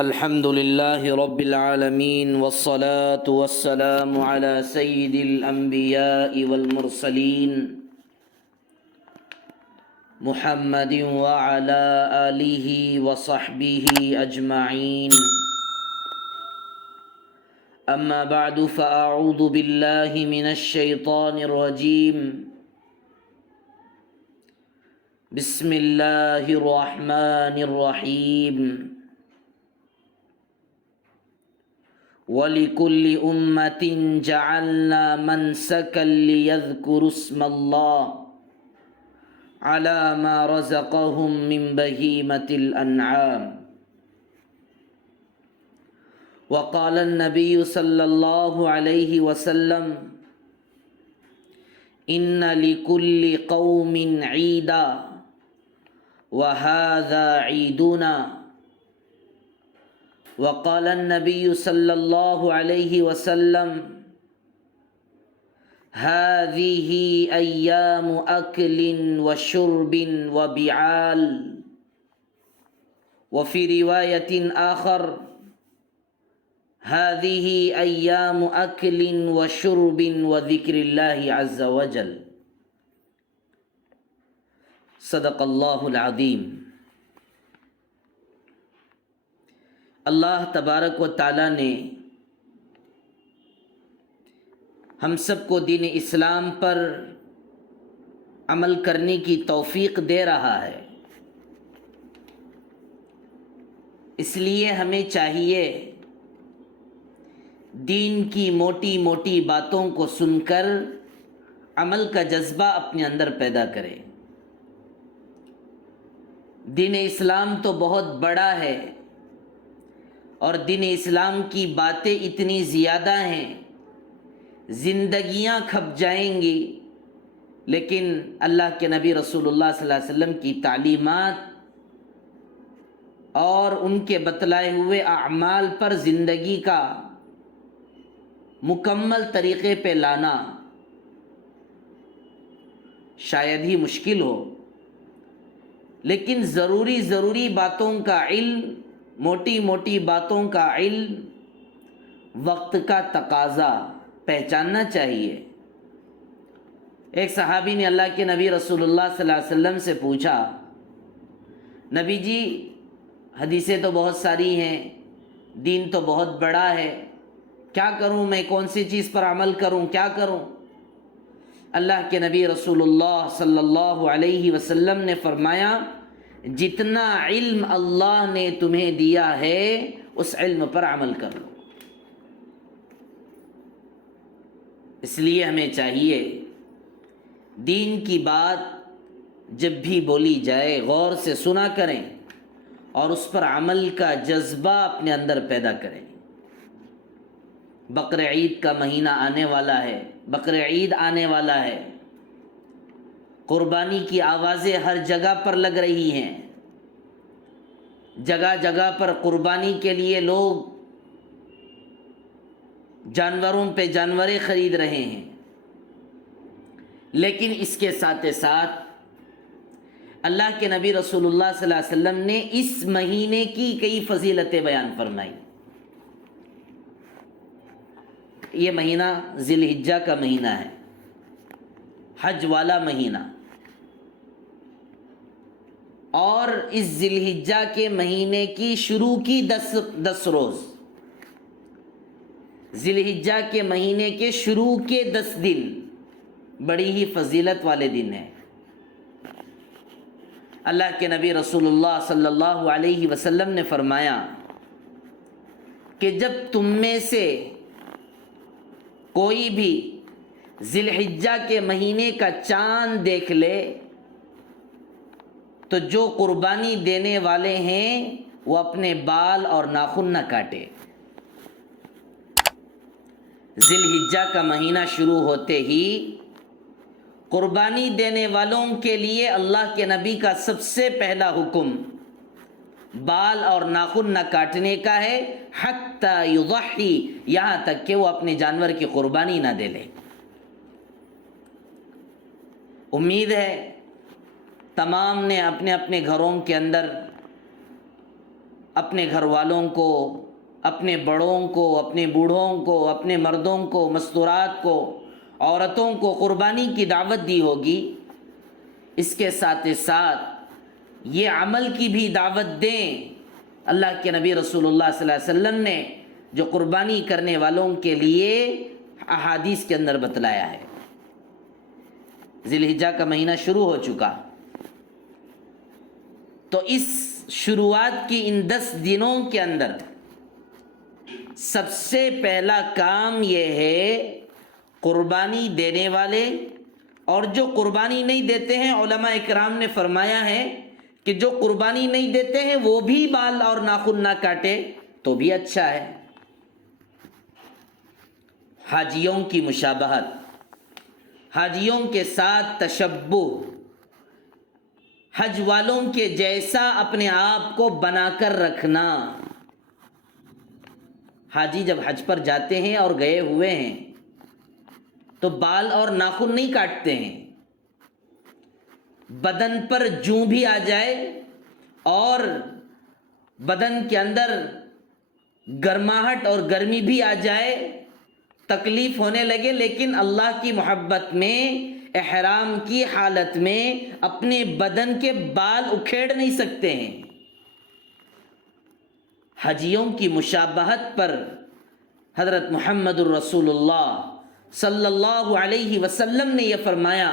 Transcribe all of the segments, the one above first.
الحمد لله رب العالمين والصلاة والسلام على سيد الأنبياء والمرسلين محمد وعلى آله وصحبه أجمعين. أما بعد فأعوذ بالله من الشيطان الرجيم. بسم الله الرحمن الرحيم. وَلِكُلِّ أُمَّةٍ جَعَلْنَا مَنْسَكًا لِيَذْكُرُوا اسْمَ اللَّهِ عَلَى مَا رَزَقَهُم مِّن بَهِيمَةِ الْأَنْعَامِ. وقال النبي صلى الله عليه وسلم: إن لكل قوم عيدا وهذا عيدنا. وقال النبي صلى الله عليه وسلم: هذه أيام أكل وشرب وبعال. وفي رواية آخر: هذه أيام أكل وشرب وذكر الله عز وجل. صدق اللہ العظیم. اللہ تبارک و تعالیٰ نے ہم سب کو دین اسلام پر عمل کرنے کی توفیق دے رہا ہے. اس لیے ہمیں چاہیے دین کی موٹی موٹی باتوں کو سن کر عمل کا جذبہ اپنے اندر پیدا کرے. دین اسلام تو بہت بڑا ہے اور دین اسلام کی باتیں اتنی زیادہ ہیں، زندگیاں کھپ جائیں گی، لیکن اللہ کے نبی رسول اللہ صلی اللہ علیہ وسلم کی تعلیمات اور ان کے بتلائے ہوئے اعمال پر زندگی کا مکمل طریقے پہ لانا شاید ہی مشکل ہو، لیکن ضروری باتوں کا علم، موٹی موٹی باتوں کا علم، وقت کا تقاضا پہچاننا چاہیے. ایک صحابی نے اللہ کے نبی رسول اللہ صلی اللہ علیہ وسلم سے پوچھا: نبی جی، حدیثیں تو بہت ساری ہیں، دین تو بہت بڑا ہے، کیا کروں میں؟ کون سی چیز پر عمل کروں؟ کیا کروں؟ اللہ کے نبی رسول اللہ صلی اللہ علیہ وسلم نے فرمایا: جتنا علم اللہ نے تمہیں دیا ہے اس علم پر عمل کر لو. اس لیے ہمیں چاہیے دین کی بات جب بھی بولی جائے غور سے سنا کریں اور اس پر عمل کا جذبہ اپنے اندر پیدا کریں. بقر عید کا مہینہ آنے والا ہے، بقر عید آنے والا ہے. قربانی کی آوازیں ہر جگہ پر لگ رہی ہیں، جگہ جگہ پر قربانی کے لیے لوگ جانوروں پہ جانوریں خرید رہے ہیں. لیکن اس کے ساتھ ساتھ اللہ کے نبی رسول اللہ صلی اللہ علیہ وسلم نے اس مہینے کی کئی فضیلتیں بیان فرمائی. یہ مہینہ ذی الحجہ کا مہینہ ہے، حج والا مہینہ، اور اس ذی الحجہ کے مہینے کی شروع کی 10 روز، ذی الحجہ کے مہینے کے شروع کے 10 دن بڑی ہی فضیلت والے دن ہیں. اللہ کے نبی رسول اللہ صلی اللہ علیہ وسلم نے فرمایا کہ جب تم میں سے کوئی بھی ذی الحجہ کے مہینے کا چاند دیکھ لے تو جو قربانی دینے والے ہیں وہ اپنے بال اور ناخن نہ کاٹے. ذی الحجہ کا مہینہ شروع ہوتے ہی قربانی دینے والوں کے لیے اللہ کے نبی کا سب سے پہلا حکم بال اور ناخن نہ کاٹنے کا ہے، حتی یضحی، یہاں تک کہ وہ اپنے جانور کی قربانی نہ دے لے. امید ہے تمام نے اپنے اپنے گھروں کے اندر اپنے گھر والوں کو، اپنے بڑوں کو، اپنے بوڑھوں کو، اپنے مردوں کو، مستورات کو، عورتوں کو قربانی کی دعوت دی ہوگی، اس کے ساتھ ساتھ یہ عمل کی بھی دعوت دیں۔ اللہ کے نبی رسول اللہ صلی اللہ علیہ وسلم نے جو قربانی کرنے والوں کے لیے احادیث کے اندر بتلایا ہے۔ ذی الحجہ کا مہینہ شروع ہو چکا، تو اس شروعات کی ان 10 دنوں کے اندر سب سے پہلا کام یہ ہے قربانی دینے والے اور جو قربانی نہیں دیتے ہیں، علماء اکرام نے فرمایا ہے کہ جو قربانی نہیں دیتے ہیں وہ بھی بال اور ناخن نہ کاٹے تو بھی اچھا ہے۔ حاجیوں کی مشابہت، حاجیوں کے ساتھ تشبہ، حج والوں کے جیسا اپنے آپ کو بنا کر رکھنا۔ حاجی جب حج پر جاتے ہیں اور گئے ہوئے ہیں تو بال اور ناخن نہیں کاٹتے ہیں، بدن پر جوں بھی آ جائے اور بدن کے اندر گرماہٹ اور گرمی بھی آ جائے، تکلیف ہونے لگے، لیکن اللہ کی محبت میں احرام کی حالت میں اپنے بدن کے بال اکھیڑ نہیں سکتے ہیں۔ حجیوں کی مشابہت پر حضرت محمد الرسول اللہ صلی اللہ علیہ وسلم نے یہ فرمایا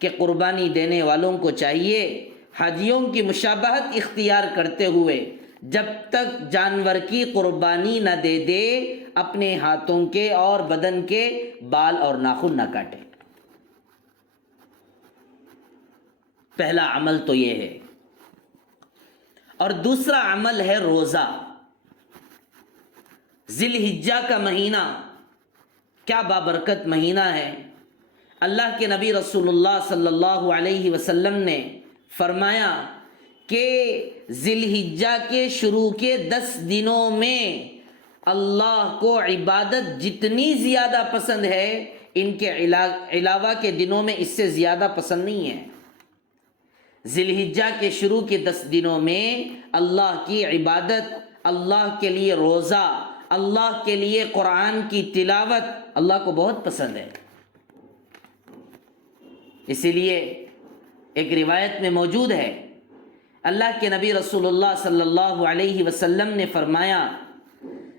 کہ قربانی دینے والوں کو چاہیے حاجیوں کی مشابہت اختیار کرتے ہوئے جب تک جانور کی قربانی نہ دے دے اپنے ہاتھوں کے اور بدن کے بال اور ناخن نہ کاٹے۔ پہلا عمل تو یہ ہے، اور دوسرا عمل ہے روزہ۔ ذی الحجہ کا مہینہ کیا بابرکت مہینہ ہے۔ اللہ کے نبی رسول اللہ صلی اللہ علیہ وسلم نے فرمایا کہ ذی الحجہ کے شروع کے 10 دنوں میں اللہ کو عبادت جتنی زیادہ پسند ہے، ان کے علاوہ کے دنوں میں اس سے زیادہ پسند نہیں ہے۔ ذی الحجہ کے شروع کے 10 دنوں میں اللہ کی عبادت، اللہ کے لیے روزہ، اللہ کے لیے قرآن کی تلاوت اللہ کو بہت پسند ہے۔ اسی لیے ایک روایت میں موجود ہے، اللہ کے نبی رسول اللہ صلی اللہ علیہ وسلم نے فرمایا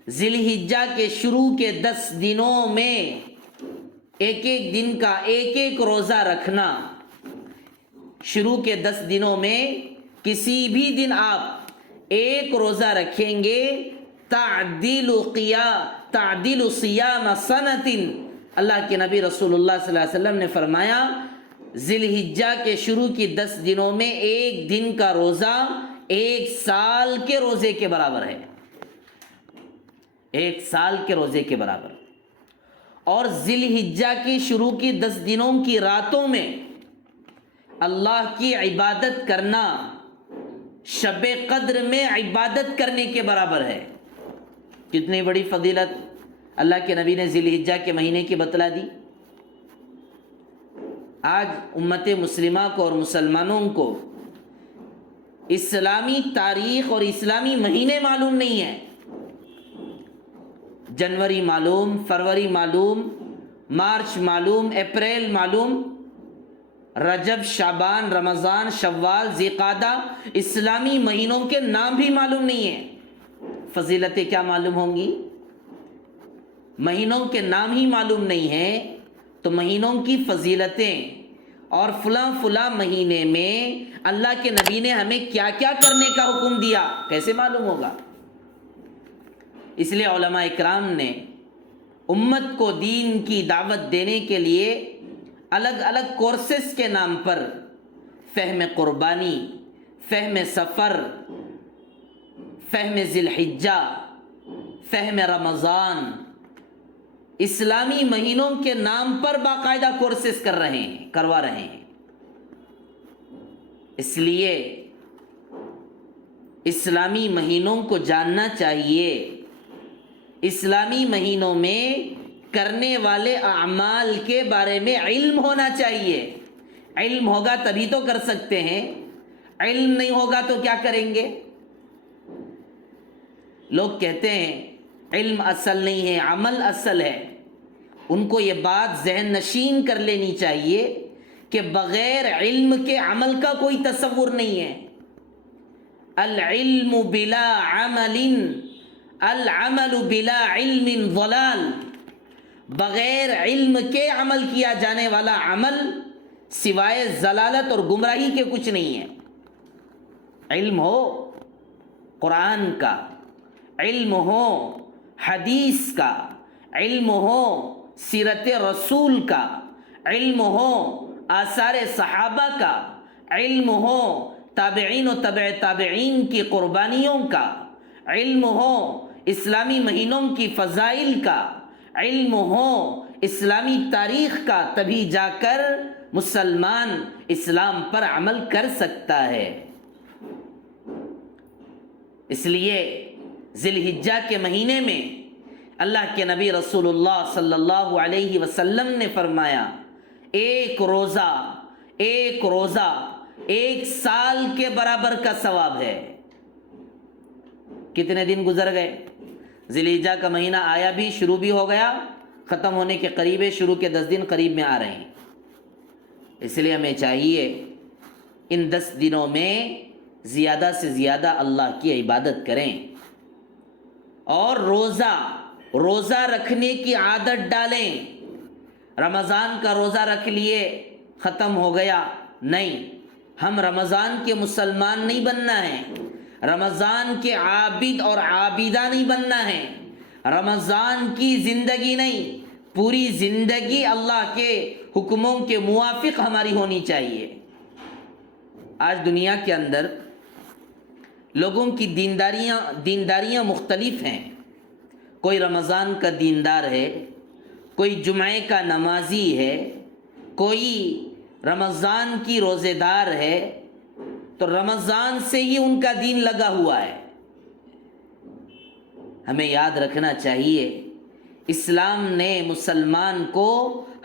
ذی الحجہ کے شروع کے 10 دنوں میں ایک ایک دن کا ایک ایک روزہ رکھنا۔ شروع کے 10 دنوں میں کسی بھی دن آپ ایک روزہ رکھیں گے، تعدیل صیام سنۃ، اللہ کے نبی رسول اللہ صلی اللہ علیہ وسلم نے فرمایا ذی الحجہ کے شروع کی 10 دنوں میں ایک دن کا روزہ 1 سال کے روزے کے برابر ہے، 1 سال کے روزے کے برابر۔ اور ذی الحجہ کی شروع کی 10 دنوں کی راتوں میں اللہ کی عبادت کرنا شب قدر میں عبادت کرنے کے برابر ہے۔ کتنی بڑی فضیلت اللہ کے نبی نے ذی الحجہ کے مہینے کی بتلا دی۔ آج امت مسلمہ کو اور مسلمانوں کو اسلامی تاریخ اور اسلامی مہینے معلوم نہیں ہیں۔ جنوری معلوم، فروری معلوم، مارچ معلوم، اپریل معلوم، رجب، شعبان، رمضان، شوال، ذوالقعدہ، اسلامی مہینوں کے نام بھی معلوم نہیں ہیں۔ فضیلتیں کیا معلوم ہوں گی؟ مہینوں کے نام ہی معلوم نہیں ہیں تو مہینوں کی فضیلتیں اور فلاں فلاں مہینے میں اللہ کے نبی نے ہمیں کیا کیا کرنے کا حکم دیا کیسے معلوم ہوگا؟ اس لیے علماء اکرام نے امت کو دین کی دعوت دینے کے لیے الگ الگ کورسز کے نام پر فہم قربانی، فہم سفر، فہم ذی الحجہ، فہم رمضان، اسلامی مہینوں کے نام پر باقاعدہ کورسز کروا رہے ہیں۔ اس لیے اسلامی مہینوں کو جاننا چاہیے، اسلامی مہینوں میں کرنے والے اعمال کے بارے میں علم ہونا چاہیے۔ علم ہوگا تبھی تو کر سکتے ہیں، علم نہیں ہوگا تو کیا کریں گے؟ لوگ کہتے ہیں علم اصل نہیں ہے، عمل اصل ہے، ان کو یہ بات ذہن نشین کر لینی چاہیے کہ بغیر علم کے عمل کا کوئی تصور نہیں ہے۔ العلم بلا عمل، العمل بلا علم ضلال، بغیر علم کے عمل کیا جانے والا عمل سوائے ضلالت اور گمراہی کے کچھ نہیں ہے۔ علم ہو قرآن کا، علم ہو حدیث کا، علم ہو سیرت رسول کا، علم ہو آثار صحابہ کا، علم ہو تابعین و تبع تابعین کی قربانیوں کا، علم ہو اسلامی مہینوں کی فضائل کا، علم ہو اسلامی تاریخ کا، تبھی جا کر مسلمان اسلام پر عمل کر سکتا ہے۔ اس لیے ذی الحجہ کے مہینے میں اللہ کے نبی رسول اللہ صلی اللہ علیہ وسلم نے فرمایا ایک روزہ ایک سال کے برابر کا ثواب ہے۔ کتنے دن گزر گئے؟ ذی الحجہ کا مہینہ آیا بھی، شروع بھی ہو گیا، ختم ہونے کے قریب ہے، شروع کے 10 دن قریب میں آ رہے ہیں۔ اس لیے ہمیں چاہیے ان 10 دنوں میں زیادہ سے زیادہ اللہ کی عبادت کریں، اور روزہ رکھنے کی عادت ڈالیں۔ رمضان کا روزہ رکھ لیے ختم ہو گیا، نہیں، ہم رمضان کے مسلمان نہیں بننا ہے، رمضان کے عابد اور عابدہ نہیں بننا ہے، رمضان کی زندگی نہیں، پوری زندگی اللہ کے حکموں کے موافق ہماری ہونی چاہیے۔ آج دنیا کے اندر لوگوں کی دینداریاں مختلف ہیں۔ کوئی رمضان کا دیندار ہے، کوئی جمعے کا نمازی ہے، کوئی رمضان کی روزے دار ہے، تو رمضان سے ہی ان کا دین لگا ہوا ہے۔ ہمیں یاد رکھنا چاہیے اسلام نے مسلمان کو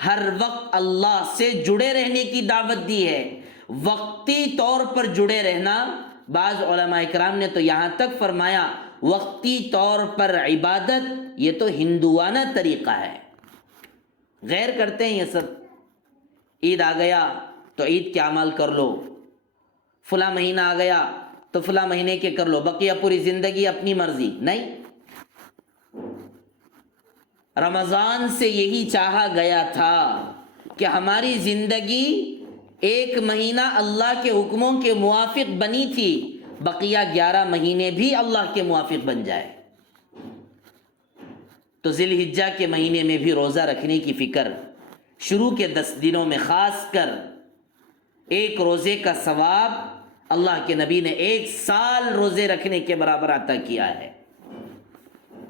ہر وقت اللہ سے جڑے رہنے کی دعوت دی ہے، وقتی طور پر جڑے رہنا۔ بعض علماء اکرام نے تو یہاں تک فرمایا وقتی طور پر عبادت یہ تو ہندوانہ طریقہ ہے، غیر کرتے ہیں یہ سب۔ عید آ گیا تو عید کے اعمال کر لو، فلاں مہینہ آ گیا تو فلاں مہینے کے کر لو، بقیہ پوری زندگی اپنی مرضی نہیں۔ رمضان سے یہی چاہا گیا تھا کہ ہماری زندگی ایک مہینہ اللہ کے حکموں کے موافق بنی تھی، بقیہ 11 مہینے بھی اللہ کے موافق بن جائے۔ تو ذی الحجہ کے مہینے میں بھی روزہ رکھنے کی فکر، شروع کے 10 دنوں میں خاص کر ایک روزے کا ثواب اللہ کے نبی نے 1 سال روزے رکھنے کے برابر عطا کیا ہے۔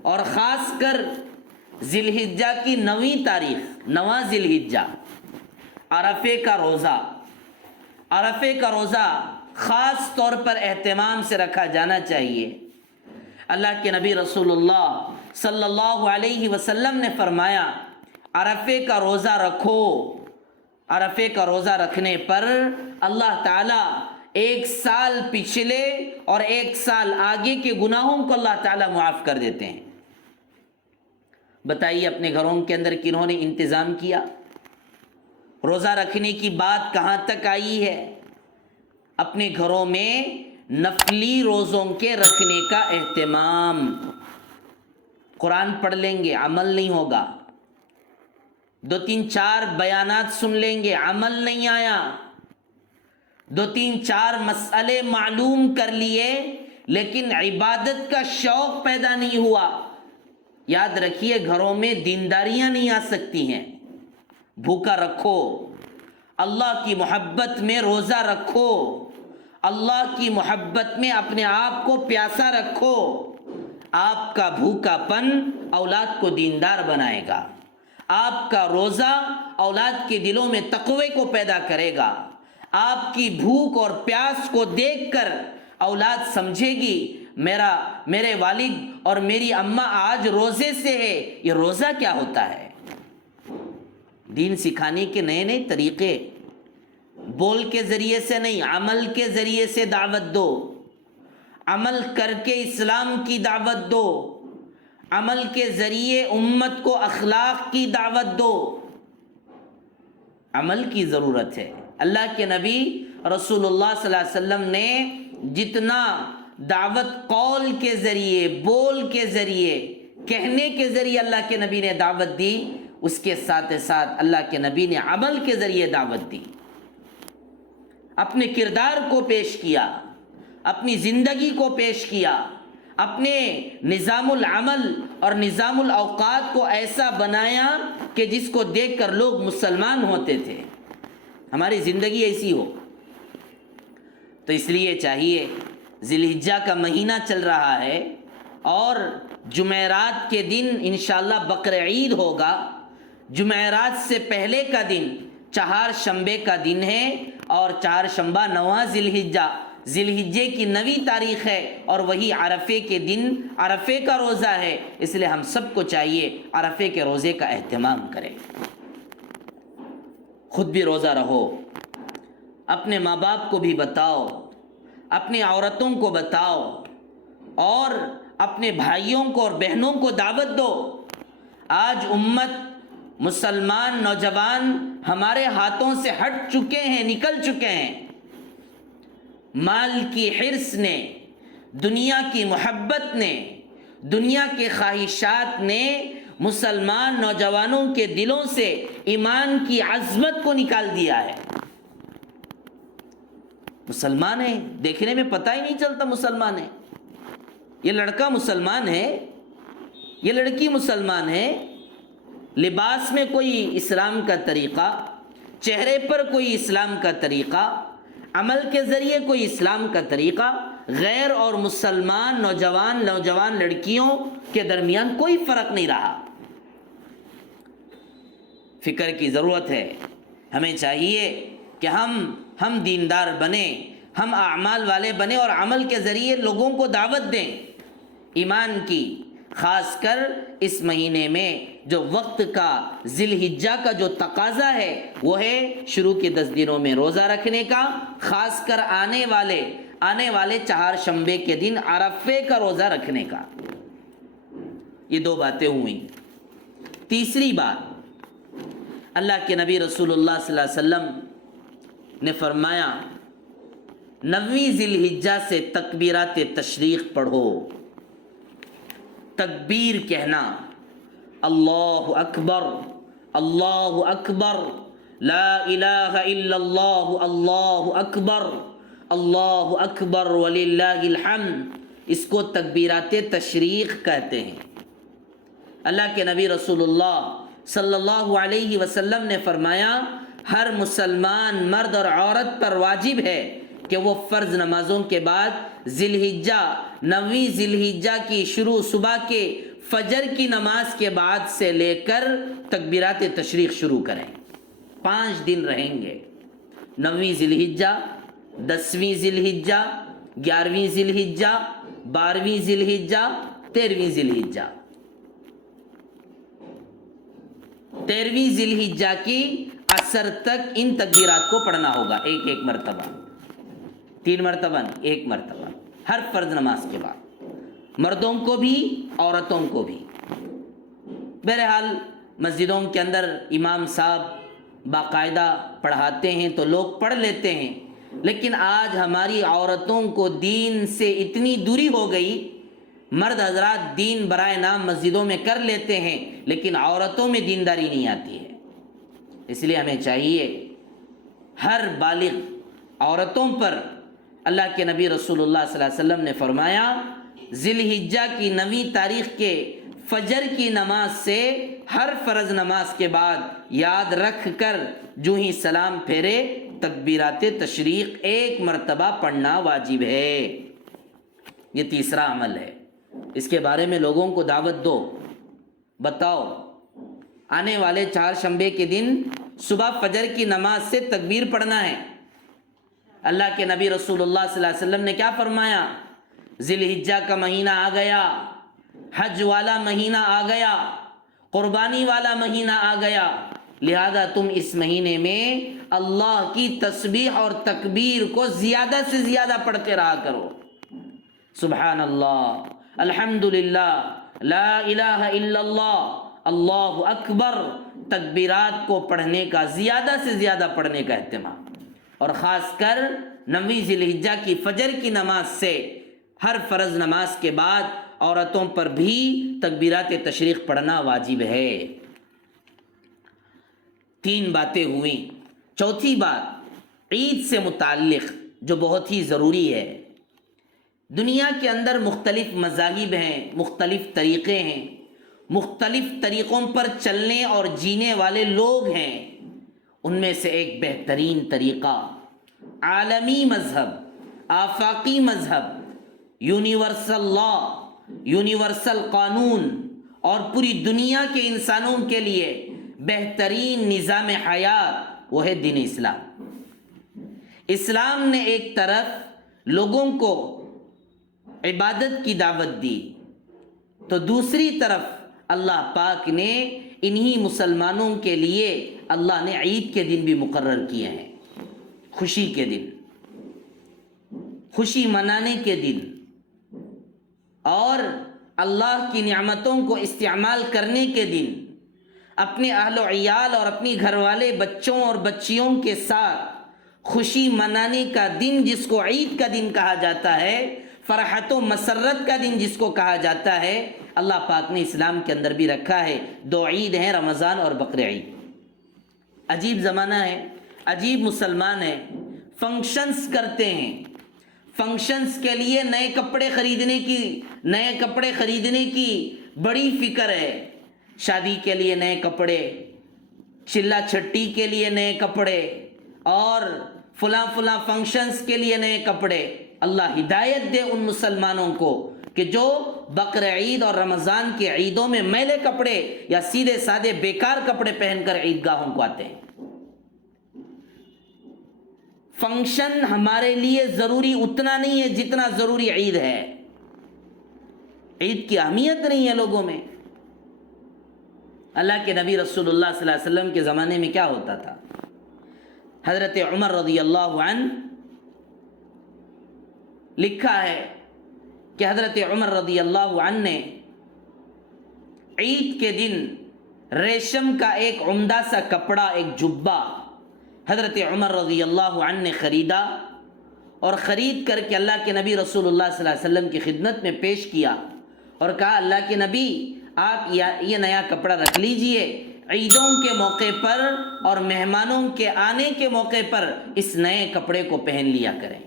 اور خاص کر ذی الحجہ کی 9ویں تاریخ، 9واں ذی الحجہ، عرفے کا روزہ خاص طور پر اہتمام سے رکھا جانا چاہیے۔ اللہ کے نبی رسول اللہ صلی اللہ علیہ وسلم نے فرمایا عرفے کا روزہ رکھو، عرفے کا روزہ رکھنے پر اللہ تعالیٰ 1 سال پچھلے اور 1 سال آگے کے گناہوں کو اللہ تعالیٰ معاف کر دیتے ہیں۔ بتائیے اپنے گھروں کے اندر کنہوں نے انتظام کیا؟ روزہ رکھنے کی بات کہاں تک آئی ہے؟ اپنے گھروں میں نفلی روزوں کے رکھنے کا اہتمام۔ قرآن پڑھ لیں گے، عمل نہیں ہوگا، 2-3-4 بیانات سن لیں گے، عمل نہیں آیا، 2-3-4 مسئلے معلوم کر لیے لیکن عبادت کا شوق پیدا نہیں ہوا۔ یاد رکھیے گھروں میں دینداریاں نہیں آ سکتی ہیں۔ بھوکا رکھو، اللہ کی محبت میں روزہ رکھو، اللہ کی محبت میں اپنے آپ کو پیاسا رکھو۔ آپ کا بھوکا پن اولاد کو دیندار بنائے گا، آپ کا روزہ اولاد کے دلوں میں تقوی کو پیدا کرے گا۔ آپ کی بھوک اور پیاس کو دیکھ کر اولاد سمجھے گی میرے والد اور میری اماں آج روزے سے ہے، یہ روزہ کیا ہوتا ہے۔ دین سکھانے کے نئے نئے طریقے، بول کے ذریعے سے نہیں، عمل کے ذریعے سے دعوت دو، عمل کر کے اسلام کی دعوت دو، عمل کے ذریعے امت کو اخلاق کی دعوت دو۔ عمل کی ضرورت ہے۔ اللہ کے نبی رسول اللہ صلی اللہ علیہ وسلم نے جتنا دعوت قول کے ذریعے، بول کے ذریعے، کہنے کے ذریعے اللہ کے نبی نے دعوت دی، اس کے ساتھ ساتھ اللہ کے نبی نے عمل کے ذریعے دعوت دی، اپنے کردار کو پیش کیا، اپنی زندگی کو پیش کیا، اپنے نظام العمل اور نظام الاوقات کو ایسا بنایا کہ جس کو دیکھ کر لوگ مسلمان ہوتے تھے۔ ہماری زندگی ایسی ہو۔ تو اس لیے چاہیے، ذی الحجہ کا مہینہ چل رہا ہے اور جمعرات کے دن انشاءاللہ بقر عید ہوگا۔ جمعرات سے پہلے کا دن چہارشنبے کا دن ہے، اور چہارشنبہ 9واں ذی الحجہ، ذی الحجے کی 9ویں تاریخ ہے، اور وہی عرفے کے دن عرفے کا روزہ ہے۔ اس لیے ہم سب کو چاہیے عرفے کے روزے کا اہتمام کریں، خود بھی روزہ رہو، اپنے ماں باپ کو بھی بتاؤ، اپنی عورتوں کو بتاؤ، اور اپنے بھائیوں کو اور بہنوں کو دعوت دو۔ آج امت مسلمان نوجوان ہمارے ہاتھوں سے ہٹ چکے ہیں، نکل چکے ہیں۔ مال کی حرص نے، دنیا کی محبت نے، دنیا کے خواہشات نے مسلمان نوجوانوں کے دلوں سے ایمان کی عظمت کو نکال دیا ہے۔ مسلمان ہے، دیکھنے میں پتہ ہی نہیں چلتا مسلمان ہے۔ یہ لڑکا مسلمان ہے، یہ لڑکی مسلمان ہے، لباس میں کوئی اسلام کا طریقہ، چہرے پر کوئی اسلام کا طریقہ، عمل کے ذریعے کوئی اسلام کا طریقہ، غیر اور مسلمان نوجوان لڑکیوں کے درمیان کوئی فرق نہیں رہا۔ فکر کی ضرورت ہے۔ ہمیں چاہیے کہ ہم دیندار بنیں، ہم اعمال والے بنیں، اور عمل کے ذریعے لوگوں کو دعوت دیں ایمان کی۔ خاص کر اس مہینے میں جو وقت کا، ذی الحجہ کا جو تقاضا ہے وہ ہے شروع کے 10 دنوں میں روزہ رکھنے کا، خاص کر آنے والے چہارشنبے کے دن عرفے کا روزہ رکھنے کا۔ یہ 2 باتیں ہوئیں۔ تیسری بات، اللہ کے نبی رسول اللہ صلی اللہ علیہ وسلم نے فرمایا 9ویں ذی الحجہ سے تکبیرات تشریق پڑھو۔ تکبیر کہنا، اللہ اکبر، اللہ اکبر، لا الہ الا اللہ، اللہ اکبر، اللہ اکبر وللہ الحمد، اس کو تکبیرات تشریق کہتے ہیں۔ اللہ کے نبی رسول اللہ صلی اللہ علیہ وسلم نے فرمایا ہر مسلمان مرد اور عورت پر واجب ہے کہ وہ فرض نمازوں کے بعد ذی الحجہ 9ویں ذی الحجہ کی شروع صبح کے فجر کی نماز کے بعد سے لے کر تکبیرات تشریق شروع کریں۔ 5 دن رہیں گے، 9ویں ذی الحجہ، 10ویں ذی الحجہ، 11ویں ذی الحجہ، 12ویں ذی الحجہ، 13ویں ذی الحجہ۔ 13ویں ذی الحجہ کی عصر تک ان تکبیرات کو پڑھنا ہوگا، ایک مرتبہ، 3 مرتبہ نہیں، 1 مرتبہ ہر فرض نماز کے بعد، مردوں کو بھی عورتوں کو بھی۔ بہرحال مسجدوں کے اندر امام صاحب باقاعدہ پڑھاتے ہیں تو لوگ پڑھ لیتے ہیں، لیکن آج ہماری عورتوں کو دین سے اتنی دوری ہو گئی، مرد حضرات دین برائے نام مسجدوں میں کر لیتے ہیں لیکن عورتوں میں دینداری نہیں آتی ہے۔ اس لیے ہمیں چاہیے ہر بالغ عورتوں پر، اللہ کے نبی رسول اللہ صلی اللہ علیہ وسلم نے فرمایا ذی الحجہ کی 9ویں تاریخ کے فجر کی نماز سے ہر فرض نماز کے بعد یاد رکھ کر جو ہی سلام پھیرے تکبیرات تشریق 1 مرتبہ پڑھنا واجب ہے۔ یہ تیسرا عمل ہے، اس کے بارے میں لوگوں کو دعوت دو، بتاؤ۔ آنے والے چہارشنبے کے دن صبح فجر کی نماز سے تکبیر پڑھنا ہے۔ اللہ کے نبی رسول اللہ صلی اللہ علیہ وسلم نے کیا فرمایا؟ ذی الحجہ کا مہینہ آ گیا، حج والا مہینہ آ گیا، قربانی والا مہینہ آ گیا، لہذا تم اس مہینے میں اللہ کی تسبیح اور تکبیر کو زیادہ سے زیادہ پڑھتے رہا کرو۔ سبحان اللہ، الحمدللہ، لا الہ الا اللہ، اللہ اکبر، تکبیرات کو پڑھنے کا، زیادہ سے زیادہ پڑھنے کا اہتمام، اور خاص کر 9 ذی الحجہ کی فجر کی نماز سے ہر فرض نماز کے بعد عورتوں پر بھی تکبیرات تشریق پڑھنا واجب ہے۔ 3 باتیں ہوئیں۔ چوتھی بات عید سے متعلق جو بہت ہی ضروری ہے۔ دنیا کے اندر مختلف مذاہب ہیں، مختلف طریقے ہیں، مختلف طریقوں پر چلنے اور جینے والے لوگ ہیں۔ ان میں سے ایک بہترین طریقہ، عالمی مذہب، آفاقی مذہب، یونیورسل لا، یونیورسل قانون، اور پوری دنیا کے انسانوں کے لیے بہترین نظام حیات، وہ ہے دین اسلام۔ اسلام نے ایک طرف لوگوں کو عبادت کی دعوت دی، تو دوسری طرف اللہ پاک نے انہی مسلمانوں کے لیے اللہ نے عید کے دن بھی مقرر کیے ہیں، خوشی کے دن، خوشی منانے کے دن، اور اللہ کی نعمتوں کو استعمال کرنے کے دن، اپنے اہل و عیال اور اپنی گھر والے بچوں اور بچیوں کے ساتھ خوشی منانے کا دن، جس کو عید کا دن کہا جاتا ہے، فرحت و مسرت کا دن جس کو کہا جاتا ہے، اللہ پاک نے اسلام کے اندر بھی رکھا ہے۔ 2 عید ہیں، رمضان اور بقرعید۔ عجیب زمانہ ہے، عجیب مسلمان ہے، فنکشنز کرتے ہیں، فنکشنز کے لیے نئے کپڑے خریدنے کی بڑی فکر ہے۔ شادی کے لیے نئے کپڑے، چلا چھٹی کے لیے نئے کپڑے، اور فلاں فنکشنز کے لیے نئے کپڑے۔ اللہ ہدایت دے ان مسلمانوں کو کہ جو بقر عید اور رمضان کے عیدوں میں میلے کپڑے یا سیدھے سادے بیکار کپڑے پہن کر عیدگاہوں کو آتے ہیں۔ فنکشن ہمارے لیے ضروری اتنا نہیں ہے جتنا ضروری عید ہے۔ عید کی اہمیت نہیں ہے لوگوں میں۔ اللہ کے نبی رسول اللہ صلی اللہ علیہ وسلم کے زمانے میں کیا ہوتا تھا؟ حضرت عمر رضی اللہ عنہ لکھا ہے کہ حضرت عمر رضی اللہ عنہ نے عید کے دن ریشم کا ایک عمدہ سا کپڑا، ایک جبہ حضرت عمر رضی اللہ عنہ نے خریدا، اور خرید کر کے اللہ کے نبی رسول اللہ صلی اللہ علیہ وسلم کی خدمت میں پیش کیا، اور کہا اللہ کے نبی آپ یہ نیا کپڑا رکھ لیجئے، عیدوں کے موقع پر اور مہمانوں کے آنے کے موقع پر اس نئے کپڑے کو پہن لیا کریں۔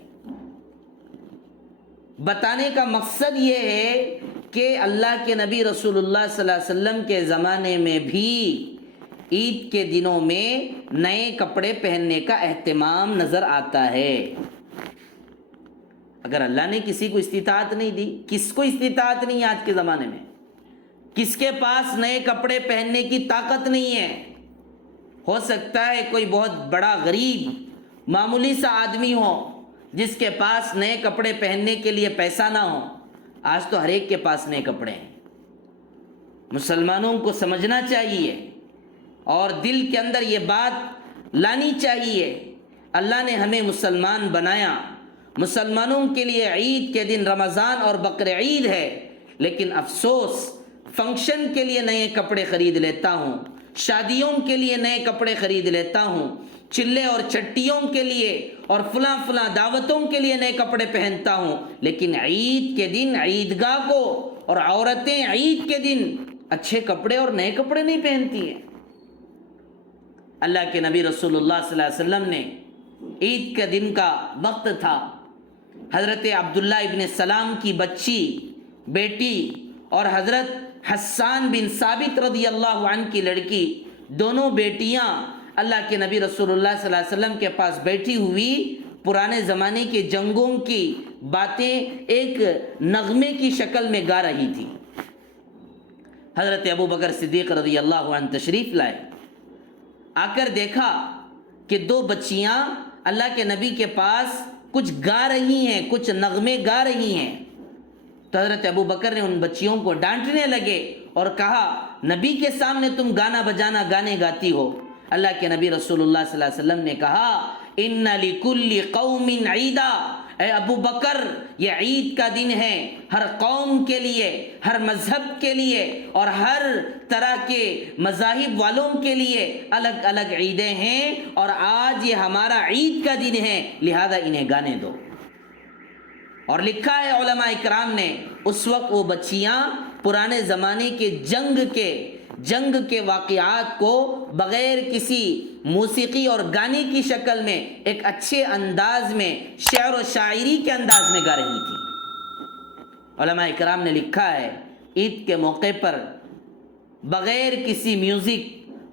بتانے کا مقصد یہ ہے کہ اللہ کے نبی رسول اللہ صلی اللہ علیہ وسلم کے زمانے میں بھی عید کے دنوں میں نئے کپڑے پہننے کا اہتمام نظر آتا ہے۔ اگر اللہ نے کسی کو استطاعت نہیں دی، کس کو استطاعت نہیں ہے آج کے زمانے میں؟ کس کے پاس نئے کپڑے پہننے کی طاقت نہیں ہے؟ ہو سکتا ہے کوئی بہت بڑا غریب معمولی سا آدمی ہو جس کے پاس نئے کپڑے پہننے کے لیے پیسہ نہ ہو۔ آج تو ہر ایک کے پاس نئے کپڑے ہیں۔ مسلمانوں کو سمجھنا چاہیے اور دل کے اندر یہ بات لانی چاہیے، اللہ نے ہمیں مسلمان بنایا، مسلمانوں کے لیے عید کے دن رمضان اور بقر عید ہے، لیکن افسوس فنکشن کے لیے نئے کپڑے خرید لیتا ہوں، شادیوں کے لیے نئے کپڑے خرید لیتا ہوں، چلے اور چھٹیوں کے لیے اور فلاں دعوتوں کے لیے نئے کپڑے پہنتا ہوں، لیکن عید کے دن عیدگاہ کو اور عورتیں عید کے دن اچھے کپڑے اور نئے کپڑے نہیں پہنتی ہیں۔ اللہ کے نبی رسول اللہ صلی اللہ علیہ وسلم نے عید کے دن کا وقت تھا، حضرت عبداللہ ابن سلام کی بچی بیٹی اور حضرت حسان بن ثابت رضی اللہ عنہ کی لڑکی، دونوں بیٹیاں اللہ کے نبی رسول اللہ صلی اللہ علیہ وسلم کے پاس بیٹھی ہوئی پرانے زمانے کے جنگوں کی باتیں ایک نغمے کی شکل میں گا رہی تھی۔ حضرت ابو بکر صدیق رضی اللہ عنہ تشریف لائے، آ کر دیکھا کہ 2 بچیاں اللہ کے نبی کے پاس کچھ گا رہی ہیں، کچھ نغمے گا رہی ہیں۔ تو حضرت ابو بکر نے ان بچیوں کو ڈانٹنے لگے اور کہا نبی کے سامنے تم گانا بجانا گانے گاتی ہو۔ اللہ کے نبی رسول اللہ صلی اللہ علیہ وسلم نے کہا ان لکل قوم عیدا، اے ابو بکر یہ عید کا دن ہے، ہر قوم کے لیے، ہر مذہب کے لیے اور ہر طرح کے مذاہب والوں کے لیے الگ الگ عیدیں ہیں، اور آج یہ ہمارا عید کا دن ہے، لہذا انہیں گانے دو۔ اور لکھا ہے علماء اکرام نے، اس وقت وہ بچیاں پرانے زمانے کے جنگ کے واقعات کو بغیر کسی موسیقی اور گانے کی شکل میں ایک اچھے انداز میں شعر و شاعری کے انداز میں گا رہی تھی۔ علماء اکرام نے لکھا ہے عید کے موقع پر بغیر کسی میوزک،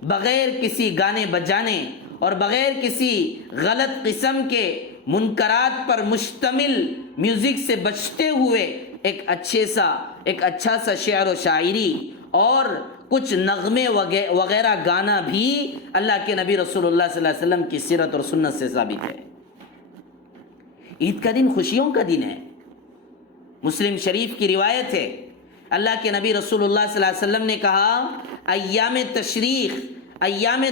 بغیر کسی گانے بجانے اور بغیر کسی غلط قسم کے منکرات پر مشتمل میوزک سے بچتے ہوئے ایک اچھا سا شعر و شاعری اور کچھ نغمے وغیرہ گانا بھی اللہ کے نبی رسول اللہ صلی اللہ علیہ وسلم کی سیرت اور سنت سے ثابت ہے۔ عید کا دن خوشیوں کا دن ہے۔ مسلم شریف کی روایت ہے، اللہ کے نبی رسول اللہ صلی اللہ علیہ وسلم نے کہا ایام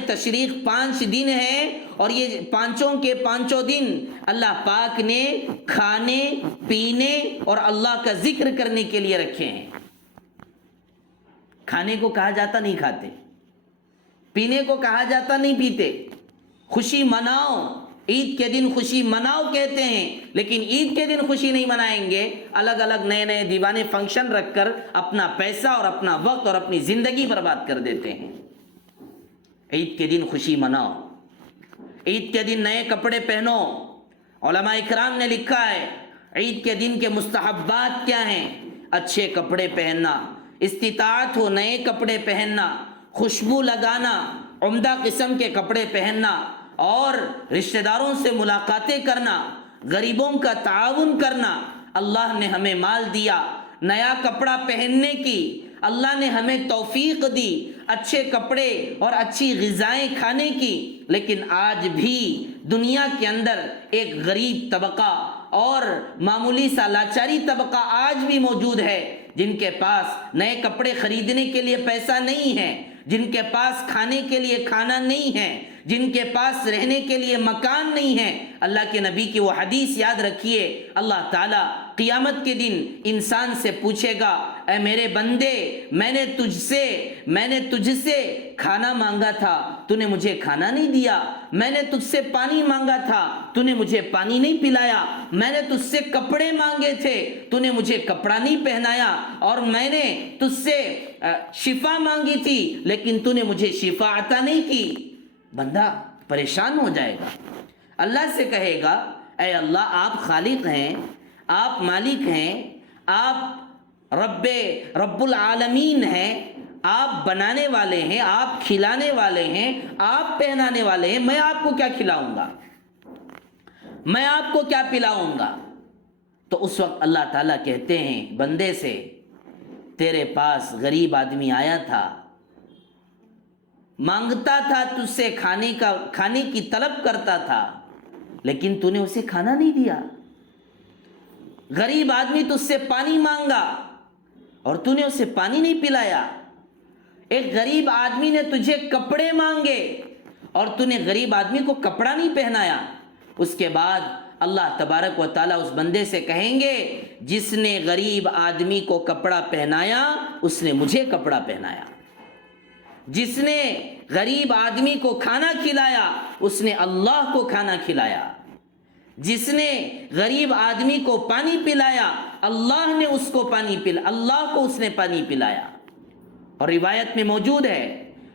تشریق 5 دن ہیں، اور یہ پانچوں کے پانچوں دن اللہ پاک نے کھانے پینے اور اللہ کا ذکر کرنے کے لیے رکھے ہیں۔ کھانے کو کہا جاتا نہیں کھاتے، پینے کو کہا جاتا نہیں پیتے، خوشی مناؤ، عید کے دن خوشی مناؤ کہتے ہیں، لیکن عید کے دن خوشی نہیں منائیں گے، الگ الگ نئے دیوانے فنکشن رکھ کر اپنا پیسہ اور اپنا وقت اور اپنی زندگی برباد کر دیتے ہیں۔ عید کے دن خوشی مناؤ، عید کے دن نئے کپڑے پہنو۔ علماء اکرام نے لکھا ہے عید کے دن کے مستحبات کیا ہیں؟ اچھے کپڑے پہننا، استطاعت ہو نئے کپڑے پہننا، خوشبو لگانا، عمدہ قسم کے کپڑے پہننا، اور رشتہ داروں سے ملاقاتیں کرنا، غریبوں کا تعاون کرنا۔ اللہ نے ہمیں مال دیا نیا کپڑا پہننے کی، اللہ نے ہمیں توفیق دی اچھے کپڑے اور اچھی غذائیں کھانے کی، لیکن آج بھی دنیا کے اندر ایک غریب طبقہ اور معمولی سا لاچاری طبقہ آج بھی موجود ہے، جن کے پاس نئے کپڑے خریدنے کے لیے پیسہ نہیں ہے، جن کے پاس کھانے کے لیے کھانا نہیں ہے، جن کے پاس رہنے کے لیے مکان نہیں ہے۔ اللہ کے نبی کی وہ حدیث یاد رکھیے، اللہ تعالیٰ قیامت کے دن انسان سے پوچھے گا، اے میرے بندے، میں نے تجھ سے کھانا مانگا تھا، تو نے مجھے کھانا نہیں دیا، میں نے تجھ سے پانی مانگا تھا، تو نے مجھے پانی نہیں پلایا، میں نے تجھ سے کپڑے مانگے تھے، تو نے مجھے کپڑا نہیں پہنایا، اور میں نے تجھ سے شفا مانگی تھی لیکن تو نے مجھے شفا عطا نہیں کی۔ بندہ پریشان ہو جائے گا، اللہ سے کہے گا، اے اللہ آپ خالق ہیں، آپ مالک ہیں، آپ رب العالمین ہیں، آپ بنانے والے ہیں، آپ کھلانے والے ہیں، آپ پہنانے والے ہیں، میں آپ کو کیا کھلاؤں گا، میں آپ کو کیا پلاؤں گا؟ تو اس وقت اللہ تعالیٰ کہتے ہیں بندے سے، تیرے پاس غریب آدمی آیا تھا، مانگتا تھا تجھ سے کھانے کی طلب کرتا تھا، لیکن تو نے اسے کھانا نہیں دیا۔ غریب آدمی تجھ سے پانی مانگا اور تو نے اسے پانی نہیں پلایا۔ ایک غریب آدمی نے تجھے کپڑے مانگے اور تو نے غریب آدمی کو کپڑا نہیں پہنایا۔ اس کے بعد اللہ تبارک و تعالیٰ اس بندے سے کہیں گے، جس نے غریب آدمی کو کپڑا پہنایا اس نے مجھے کپڑا پہنایا، جس نے غریب آدمی کو کھانا کھلایا اس نے اللہ کو کھانا کھلایا، جس نے غریب آدمی کو پانی پلایا اللہ نے اس کو پانی پلایا، اللہ کو اس نے پانی پلایا۔ اور روایت میں موجود ہے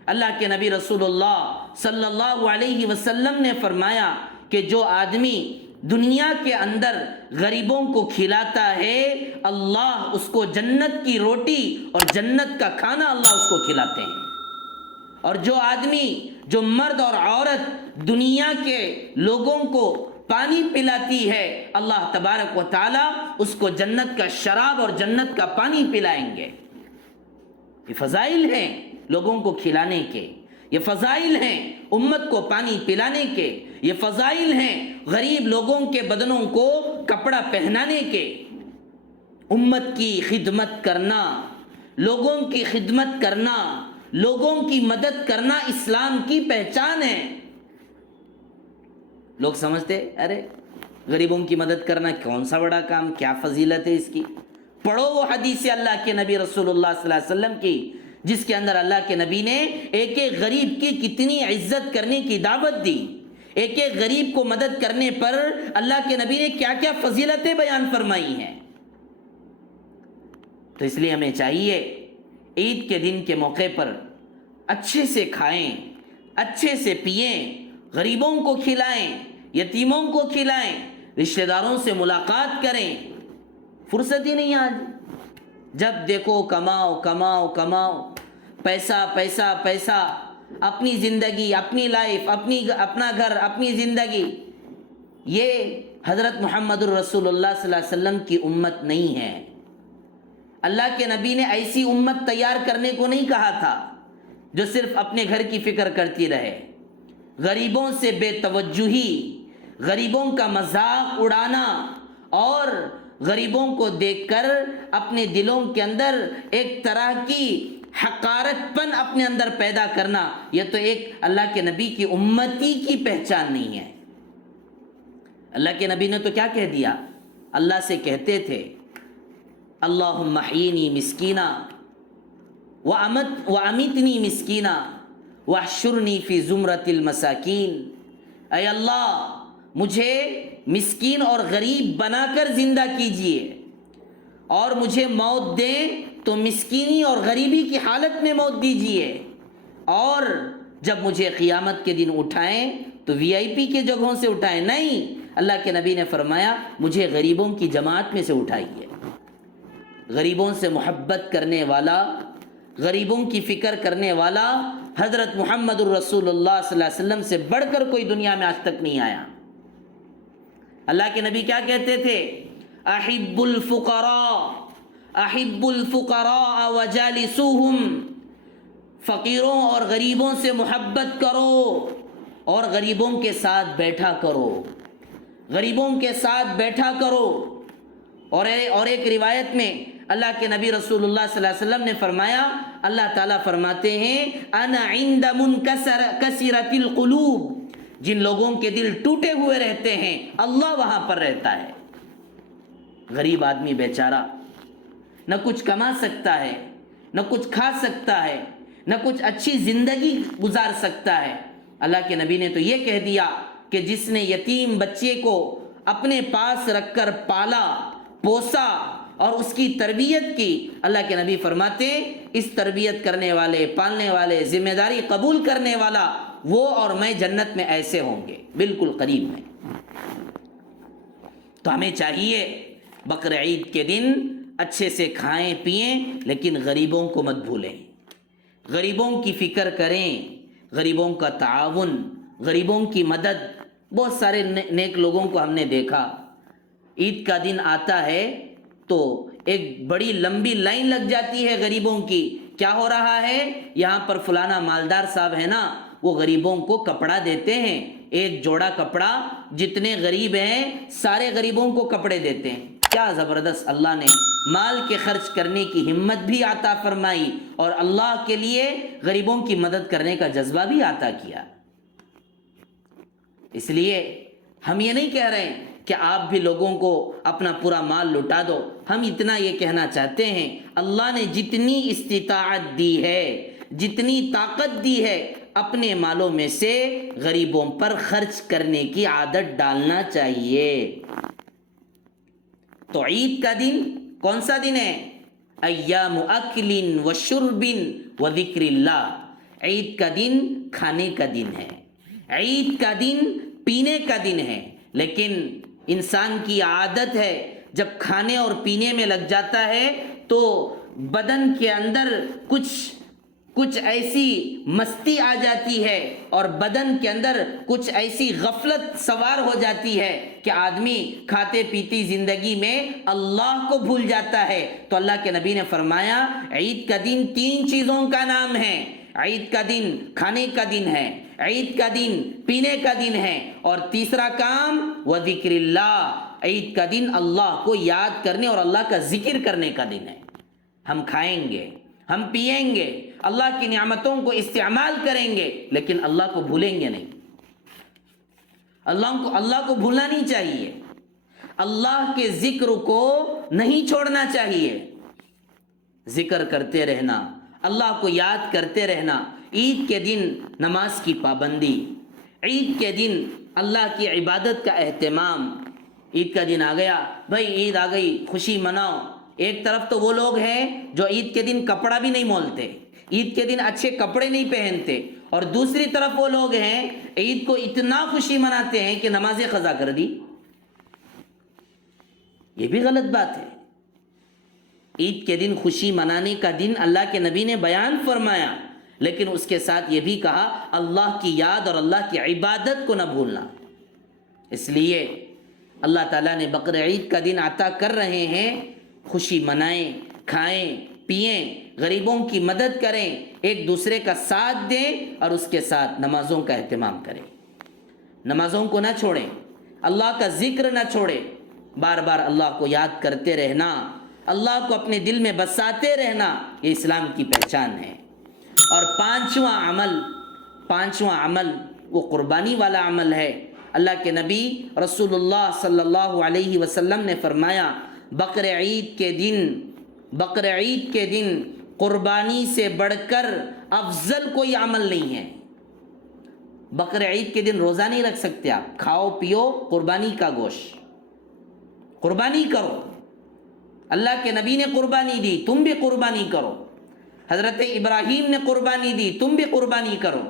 اللہ کے نبی رسول اللہ صلی اللہ علیہ وسلم نے فرمایا کہ جو آدمی دنیا کے اندر غریبوں کو کھلاتا ہے، اللہ اس کو جنت کی روٹی اور جنت کا کھانا اللہ اس کو کھلاتے ہیں۔ اور جو آدمی، جو مرد اور عورت دنیا کے لوگوں کو پانی پلاتی ہے، اللہ تبارک و تعالیٰ اس کو جنت کا شراب اور جنت کا پانی پلائیں گے۔ یہ فضائل ہیں لوگوں کو کھلانے کے، یہ فضائل ہیں امت کو پانی پلانے کے، یہ فضائل ہیں غریب لوگوں کے بدنوں کو کپڑا پہنانے کے۔ امت کی خدمت کرنا، لوگوں کی خدمت کرنا، لوگوں کی مدد کرنا اسلام کی پہچان ہے۔ لوگ سمجھتے ارے غریبوں کی مدد کرنا کون سا بڑا کام، کیا فضیلت ہے اس کی؟ پڑھو وہ حدیث اللہ کے نبی رسول اللہ صلی اللہ علیہ وسلم کی، جس کے اندر اللہ کے نبی نے ایک ایک غریب کی کتنی عزت کرنے کی دعوت دی، ایک ایک غریب کو مدد کرنے پر اللہ کے نبی نے کیا کیا فضیلتیں بیان فرمائی ہیں۔ تو اس لیے ہمیں چاہیے عید کے دن کے موقع پر اچھے سے کھائیں، اچھے سے پئیں، غریبوں کو کھلائیں، یتیموں کو کھلائیں، رشتہ داروں سے ملاقات کریں۔ فرصت ہی نہیں آج، جب دیکھو کماؤ کماؤ کماؤ، پیسہ پیسہ پیسہ، اپنی زندگی، اپنی لائف، اپنا گھر، اپنی زندگی۔ یہ حضرت محمد الرسول اللہ صلی اللہ علیہ وسلم کی امت نہیں ہے۔ اللہ کے نبی نے ایسی امت تیار کرنے کو نہیں کہا تھا جو صرف اپنے گھر کی فکر کرتی رہے۔ غریبوں سے بے توجہی، غریبوں کا مذاق اڑانا اور غریبوں کو دیکھ کر اپنے دلوں کے اندر ایک طرح کی حقارت پن اپنے اندر پیدا کرنا، یہ تو ایک اللہ کے نبی کی امتی کی پہچان نہیں ہے۔ اللہ کے نبی نے تو کیا کہہ دیا؟ اللہ سے کہتے تھے اللہم احیینی مسکینا وَأَمِتْنِي مسکینا وَاحْشُرْنِي فِي زُمْرَةِ الْمَسَاکِین، اے اللہ مجھے مسکین اور غریب بنا کر زندہ کیجئے، اور مجھے موت دیں تو مسکینی اور غریبی کی حالت میں موت دیجئے، اور جب مجھے قیامت کے دن اٹھائیں تو VIP کے جگہوں سے اٹھائیں۔ نہیں، اللہ کے نبی نے فرمایا مجھے غریبوں کی جماعت میں سے اٹھائیے۔ غریبوں سے محبت کرنے والا، غریبوں کی فکر کرنے والا حضرت محمد الرسول اللہ صلی اللہ علیہ وسلم سے بڑھ کر کوئی دنیا میں آج تک نہیں آیا۔ اللہ کے نبی کیا کہتے تھے؟ احب الفقراء وجالسوہم، فقیروں اور غریبوں سے محبت کرو اور غریبوں کے ساتھ بیٹھا کرو، غریبوں کے ساتھ بیٹھا کرو۔ اور ایک روایت میں اللہ کے نبی رسول اللہ صلی اللہ علیہ وسلم نے فرمایا، اللہ تعالیٰ فرماتے ہیں انا عند منکسرۃ القلوب، جن لوگوں کے دل ٹوٹے ہوئے رہتے ہیں اللہ وہاں پر رہتا ہے۔ غریب آدمی بیچارہ نہ کچھ کما سکتا ہے، نہ کچھ کھا سکتا ہے، نہ کچھ اچھی زندگی گزار سکتا ہے۔ اللہ کے نبی نے تو یہ کہہ دیا کہ جس نے یتیم بچے کو اپنے پاس رکھ کر پالا، پوسا اور اس کی تربیت کی، اللہ کے نبی فرماتے اس تربیت کرنے والے، پالنے والے، ذمہ داری قبول کرنے والا وہ اور میں جنت میں ایسے ہوں گے، بالکل قریب میں۔ تو ہمیں چاہیے بقرعید کے دن اچھے سے کھائیں پئیں، لیکن غریبوں کو مت بھولیں، غریبوں کی فکر کریں، غریبوں کا تعاون، غریبوں کی مدد۔ بہت سارے نیک لوگوں کو ہم نے دیکھا، عید کا دن آتا ہے تو ایک بڑی لمبی لائن لگ جاتی ہے غریبوں کی۔ کیا ہو رہا ہے؟ یہاں پر فلانا مالدار صاحب ہے نا، وہ غریبوں کو کپڑا دیتے ہیں، ایک جوڑا کپڑا، جتنے غریب ہیں سارے غریبوں کو کپڑے دیتے ہیں۔ کیا زبردست اللہ نے مال کے خرچ کرنے کی ہمت بھی عطا فرمائی اور اللہ کے لیے غریبوں کی مدد کرنے کا جذبہ بھی عطا کیا۔ اس لیے ہم یہ نہیں کہہ رہے کہ آپ بھی لوگوں کو اپنا پورا مال لٹا دو، ہم اتنا یہ کہنا چاہتے ہیں اللہ نے جتنی استطاعت دی ہے، جتنی طاقت دی ہے، اپنے مالوں میں سے غریبوں پر خرچ کرنے کی عادت ڈالنا چاہیے۔ تو عید کا دن کون سا دن ہے؟ ایام اکل و شرب و ذکر اللہ، عید کا دن کھانے کا دن ہے، عید کا دن پینے کا دن ہے۔ لیکن انسان کی عادت ہے جب کھانے اور پینے میں لگ جاتا ہے تو بدن کے اندر کچھ ایسی مستی آ جاتی ہے اور بدن کے اندر کچھ ایسی غفلت سوار ہو جاتی ہے کہ آدمی کھاتے پیتی زندگی میں اللہ کو بھول جاتا ہے۔ تو اللہ کے نبی نے فرمایا عید کا دن 3 چیزوں کا نام ہے۔ عید کا دن کھانے کا دن ہے، عید کا دن پینے کا دن ہے، اور تیسرا کام وذکر اللہ، عید کا دن اللہ کو یاد کرنے اور اللہ کا ذکر کرنے کا دن ہے۔ ہم کھائیں گے، ہم پیئیں گے، اللہ کی نعمتوں کو استعمال کریں گے، لیکن اللہ کو بھولیں گے نہیں۔ اللہ کو بھولنا نہیں چاہیے۔ اللہ کے ذکر کو نہیں چھوڑنا چاہیے. ذکر کرتے رہنا، اللہ کو یاد کرتے رہنا. عید کے دن نماز کی پابندی، عید کے دن اللہ کی عبادت کا اہتمام. عید کا دن آ گیا، بھائی عید آ گئی، خوشی مناؤ. ایک طرف تو وہ لوگ ہیں جو عید کے دن کپڑا بھی نہیں مولتے، عید کے دن اچھے کپڑے نہیں پہنتے، اور دوسری طرف وہ لوگ ہیں عید کو اتنا خوشی مناتے ہیں کہ نمازیں قضا کر دی. یہ بھی غلط بات ہے. عید کے دن خوشی منانے کا دن اللہ کے نبی نے بیان فرمایا، لیکن اس کے ساتھ یہ بھی کہا اللہ کی یاد اور اللہ کی عبادت کو نہ بھولنا. اس لیے اللہ تعالیٰ نے بقر عید کا دن عطا کر رہے ہیں، خوشی منائیں، کھائیں پئیں، غریبوں کی مدد کریں، ایک دوسرے کا ساتھ دیں، اور اس کے ساتھ نمازوں کا اہتمام کریں. نمازوں کو نہ چھوڑیں، اللہ کا ذکر نہ چھوڑیں. بار بار اللہ کو یاد کرتے رہنا، اللہ کو اپنے دل میں بساتے رہنا، یہ اسلام کی پہچان ہے. اور پانچواں عمل وہ قربانی والا عمل ہے. اللہ کے نبی رسول اللہ صلی اللہ علیہ وسلم نے فرمایا بقر عید کے دن قربانی سے بڑھ کر افضل کوئی عمل نہیں ہے. بقر عید کے دن روزہ نہیں رکھ سکتے آپ، کھاؤ پیو قربانی کا گوشت، قربانی کرو. اللہ کے نبی نے قربانی دی، تم بھی قربانی کرو. حضرت ابراہیم نے قربانی دی، تم بھی قربانی کرو.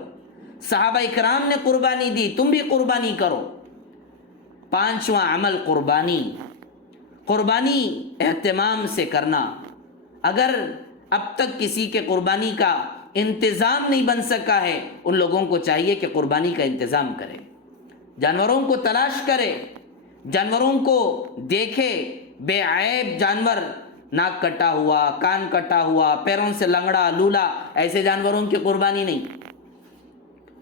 صحابہ اکرام نے قربانی دی، تم بھی قربانی کرو. پانچواں عمل قربانی اہتمام سے کرنا. اگر اب تک کسی کے قربانی کا انتظام نہیں بن سکا ہے، ان لوگوں کو چاہیے کہ قربانی کا انتظام کرے، جانوروں کو تلاش کرے، جانوروں کو دیکھے، بے عیب جانور، ناک کٹا ہوا، کان کٹا ہوا، پیروں سے لنگڑا لولا، ایسے جانوروں کی قربانی نہیں.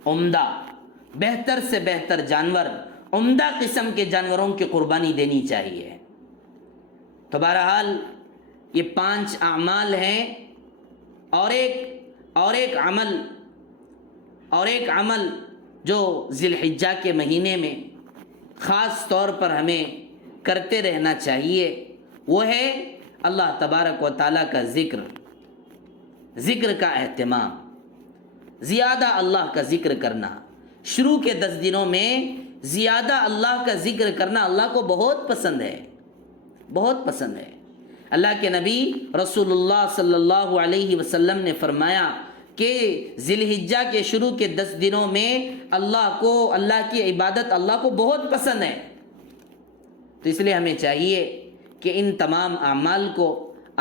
عمدہ، بہتر سے بہتر جانور، عمدہ قسم کے جانوروں کی قربانی دینی چاہیے. تو بہرحال یہ 5 اعمال ہیں. اور ایک عمل جو ذی الحجہ کے مہینے میں خاص طور پر ہمیں کرتے رہنا چاہیے، وہ ہے اللہ تبارک و تعالیٰ کا ذکر کا اہتمام. زیادہ اللہ کا ذکر کرنا. شروع کے 10 دنوں میں زیادہ اللہ کا ذکر کرنا اللہ کو بہت پسند ہے، بہت پسند ہے. اللہ کے نبی رسول اللہ صلی اللہ علیہ وسلم نے فرمایا کہ ذی الحجہ کے شروع کے 10 دنوں میں اللہ کی عبادت اللہ کو بہت پسند ہے. تو اس لیے ہمیں چاہیے کہ ان تمام اعمال کو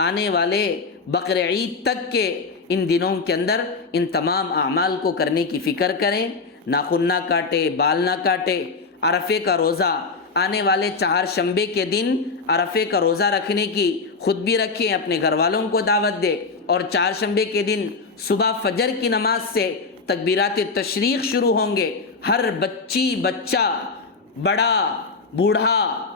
آنے والے بقر عید تک کے ان دنوں کے اندر ان تمام اعمال کو کرنے کی فکر کریں. ناخن نہ کاٹے، بال نہ کاٹے. عرفے کا روزہ آنے والے چہارشنبے کے دن عرفے کا روزہ رکھنے کی خود بھی رکھیں، اپنے گھر والوں کو دعوت دے. اور چہارشنبے کے دن صبح فجر کی نماز سے تکبیرات تشریق شروع ہوں گے. ہر بچی بچہ، بڑا بوڑھا،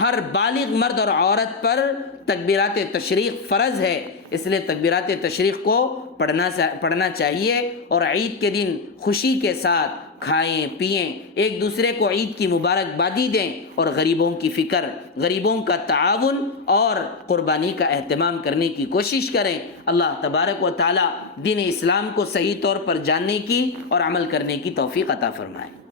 ہر بالغ مرد اور عورت پر تکبیرات تشریق فرض ہے. اس لیے تکبیرات تشریق کو پڑھنا چاہیے. اور عید کے دن خوشی کے ساتھ کھائیں پئیں، ایک دوسرے کو عید کی مبارکبادی دیں، اور غریبوں کی فکر، غریبوں کا تعاون اور قربانی کا اہتمام کرنے کی کوشش کریں. اللہ تبارک و تعالی دین اسلام کو صحیح طور پر جاننے کی اور عمل کرنے کی توفیق عطا فرمائے.